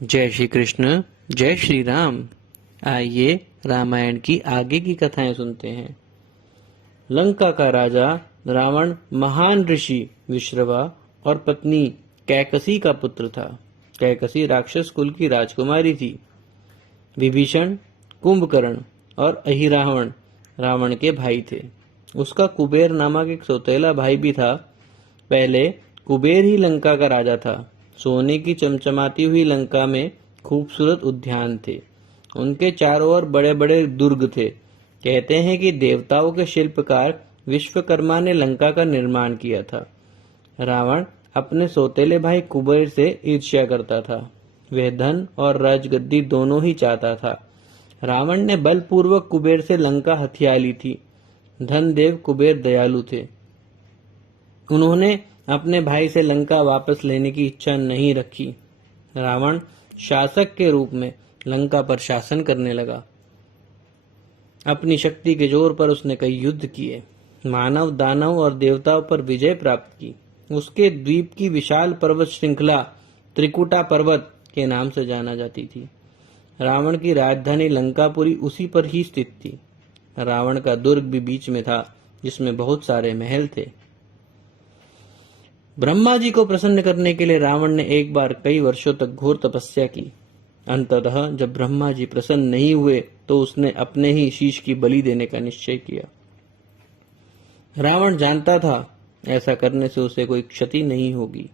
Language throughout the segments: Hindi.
जय श्री कृष्ण, जय श्री राम। आइए रामायण की आगे की कथाएं सुनते हैं। लंका का राजा रावण महान ऋषि विश्रवा और पत्नी कैकसी का पुत्र था। कैकसी राक्षस कुल की राजकुमारी थी। विभीषण, कुंभकर्ण और अहिरावण रावण के भाई थे। उसका कुबेर नामक एक सौतेला भाई भी था। पहले कुबेर ही लंका का राजा था। सोने की चमचमाती हुई लंका में खूबसूरत उद्यान थे। उनके चारों ओर बड़े बड़े दुर्ग थे। कहते हैं कि देवताओं के शिल्पकार विश्वकर्मा ने लंका का निर्माण किया था। रावण अपने सौतेले भाई कुबेर से ईर्ष्या करता था। वह धन और राजगद्दी दोनों ही चाहता था। रावण ने बलपूर्वक कुबेर से लंका हथिया ली थी। धन देव कुबेर दयालु थे। उन्होंने अपने भाई से लंका वापस लेने की इच्छा नहीं रखी। रावण शासक के रूप में लंका पर शासन करने लगा। अपनी शक्ति के जोर पर उसने कई युद्ध किए, मानव, दानव और देवताओं पर विजय प्राप्त की। उसके द्वीप की विशाल पर्वत श्रृंखला त्रिकुटा पर्वत के नाम से जाना जाती थी। रावण की राजधानी लंकापुरी उसी पर ही स्थित थी। रावण का दुर्ग भी बीच में था, जिसमें बहुत सारे महल थे। ब्रह्मा जी को प्रसन्न करने के लिए रावण ने एक बार कई वर्षों तक घोर तपस्या की। अंततः जब ब्रह्मा जी प्रसन्न नहीं हुए तो उसने अपने ही शीश की बलि देने का निश्चय किया। रावण जानता था ऐसा करने से उसे कोई क्षति नहीं होगी।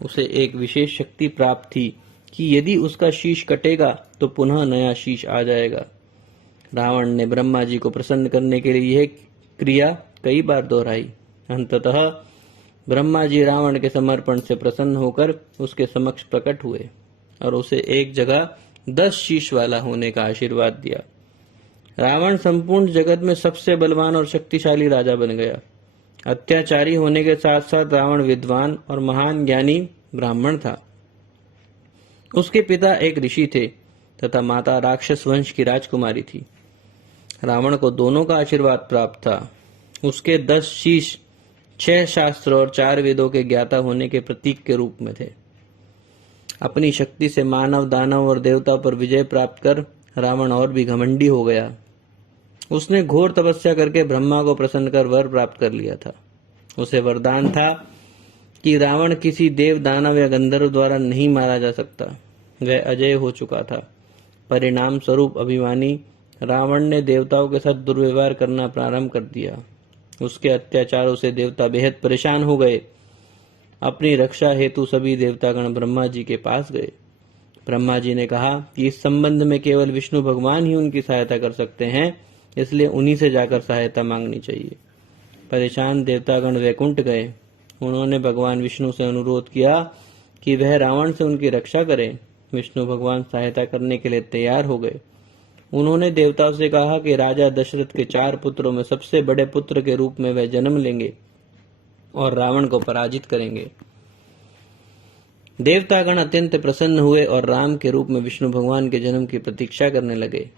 उसे एक विशेष शक्ति प्राप्त थी कि यदि उसका शीश कटेगा तो पुनः नया शीश आ जाएगा। रावण ने ब्रह्मा जी को प्रसन्न करने के लिए यह क्रिया कई बार दोहराई। अंततः ब्रह्मा जी रावण के समर्पण से प्रसन्न होकर उसके समक्ष प्रकट हुए और उसे एक जगह 10 शीश वाला होने का आशीर्वाद दिया। रावण संपूर्ण जगत में सबसे बलवान और शक्तिशाली राजा बन गया। अत्याचारी होने के साथ साथ रावण विद्वान और महान ज्ञानी ब्राह्मण था। उसके पिता एक ऋषि थे तथा माता राक्षस वंश की राजकुमारी थी। रावण को दोनों का आशीर्वाद प्राप्त था। उसके 10 शीश 6 शास्त्र और 4 वेदों के ज्ञाता होने के प्रतीक के रूप में थे। अपनी शक्ति से मानव, दानव और देवता पर विजय प्राप्त कर रावण और भी घमंडी हो गया। उसने घोर तपस्या करके ब्रह्मा को प्रसन्न कर वर प्राप्त कर लिया था। उसे वरदान था कि रावण किसी देव, दानव या गंधर्व द्वारा नहीं मारा जा सकता। वह अजय हो चुका था। परिणाम स्वरूप अभिमानी रावण ने देवताओं के साथ दुर्व्यवहार करना प्रारंभ कर दिया। उसके अत्याचारों से देवता बेहद परेशान हो गए। अपनी रक्षा हेतु सभी देवतागण ब्रह्मा जी के पास गए। ब्रह्मा जी ने कहा कि इस संबंध में केवल विष्णु भगवान ही उनकी सहायता कर सकते हैं, इसलिए उन्हीं से जाकर सहायता मांगनी चाहिए। परेशान देवतागण वैकुंठ गए। उन्होंने भगवान विष्णु से अनुरोध किया कि वह रावण से उनकी रक्षा करें। विष्णु भगवान सहायता करने के लिए तैयार हो गए। उन्होंने देवताओं से कहा कि राजा दशरथ के 4 पुत्रों में सबसे बड़े पुत्र के रूप में वह जन्म लेंगे और रावण को पराजित करेंगे। देवतागण अत्यंत प्रसन्न हुए और राम के रूप में विष्णु भगवान के जन्म की प्रतीक्षा करने लगे।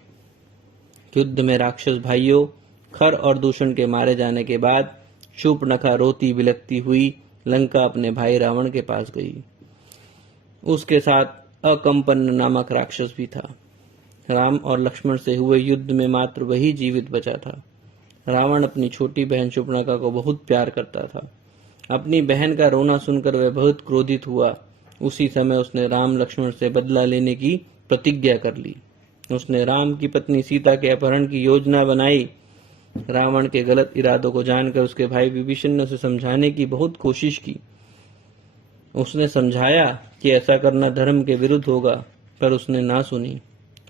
युद्ध में राक्षस भाइयों खर और दूषण के मारे जाने के बाद शूर्पणखा रोती बिलखती हुई लंका अपने भाई रावण के पास गई। उसके साथ अकंपन नामक राक्षस भी था। राम और लक्ष्मण से हुए युद्ध में मात्र वही जीवित बचा था। रावण अपनी छोटी बहन शूर्पणखा को बहुत प्यार करता था। अपनी बहन का रोना सुनकर वह बहुत क्रोधित हुआ। उसी समय उसने राम लक्ष्मण से बदला लेने की प्रतिज्ञा कर ली। उसने राम की पत्नी सीता के अपहरण की योजना बनाई। रावण के गलत इरादों को जानकर उसके भाई विभीषण ने उसे समझाने की बहुत कोशिश की। उसने समझाया कि ऐसा करना धर्म के विरुद्ध होगा, पर उसने ना सुनी।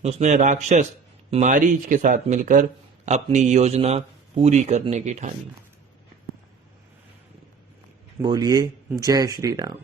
उसने राक्षस मारीच के साथ मिलकर अपनी योजना पूरी करने की ठानी। बोलिए जय श्री राम।